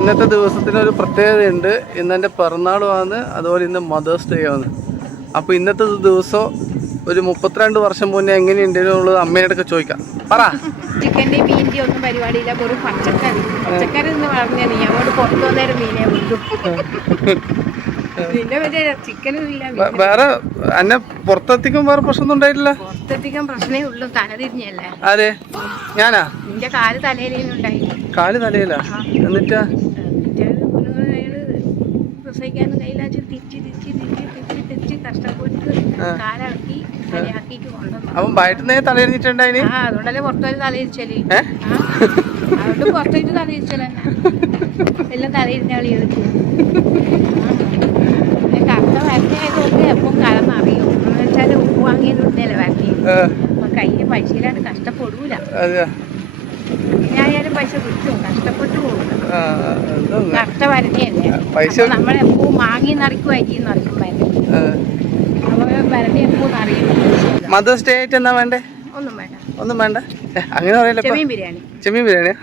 ഇന്നത്തെ ദിവസത്തിനൊരു പ്രത്യേകതയുണ്ട്. ഇന്ന് എൻ്റെ പിറന്നാളുമാണ്, അതുപോലെ ഇന്ന് മദേഴ്സ് ഡേ ആണ്. അപ്പോൾ ഇന്നത്തെ ദിവസം ഒരു 32 വർഷം മുന്നേ എങ്ങനെയുണ്ടെന്നുള്ളത് അമ്മയോടൊക്കെ ചോദിക്കാം. പറ. ചിക്കൻ്റെയും മീനിൻ്റെയും ഒന്നും പരിപാടിയില്ല, വെറും പച്ചക്കറി നിന്ന് വളർന്ന നീ അങ്ങോട്ട് പുറത്തു വന്നേരം മീനെ വിട്ടു. പിന്നെ മറ്റേ ചിക്കനും ഇല്ല. വേറെ എന്നെ പുറത്തെത്തിക്കും വേറെ പ്രശ്നമൊന്നും ഉണ്ടായിട്ടില്ല. പുറത്തെത്തിക്കാൻ പ്രശ്നമേ ഉള്ളൂ, തലതിരിഞ്ഞല്ലേ. ആരെ? ഞാനാ? നിന്റെ കാല് തലയിലുണ്ടായി. കാല് തലയിലാ? എന്നിട്ടാ പ്രസവിക്കാന്ന് കയ്യിലാച്ച് തിരിച്ച് കഷ്ടപ്പെട്ട് കാലിളക്കി തലയാക്കിയിട്ട് കൊണ്ടുവന്നു. അവൻ വയറ്റുന്നേ തലയിരിഞ്ഞിട്ടുണ്ടായിന്. അതുകൊണ്ടല്ലേ പുറത്തൊരു തലയിരിച്ചല്. അതുകൊണ്ട് പുറത്തേക്ക് തലയിരിച്ചല് തന്നെ. എല്ലാം തലയിരിഞ്ഞ കളി എടുക്കും. കറുത്ത വരഞ്ഞായതുകൊണ്ട് എപ്പം കലന്നറിയും. എന്ന് വെച്ചാൽ ഉപ്പ് വാങ്ങിയതുണ്ടല്ലേ വരഞ്ഞത്. അപ്പൊ കയ്യില് പൈസയിലാണ്, കഷ്ടപ്പെടൂല. ഞാനും പൈസ കിട്ടും, കഷ്ടപ്പെട്ടു പോകും. കറുത്ത വരഞ്ഞല്ലേ നമ്മളെപ്പോ മാങ്ങി നിറയ്ക്കും, അരി നിറയ്ക്കും വരണി. അപ്പൊ വരണി എപ്പോ നിറയും. മദേഴ്സ് ഡേ ആയിട്ട് എന്നാ വേണ്ടേ? ഒന്നും വേണ്ട. ഒന്നും വേണ്ട. അങ്ങനെ പറയല്ലേ? ചെമ്മീൻ ബിരിയാണി. ചെമ്മീൻ ബിരിയാണിയാ?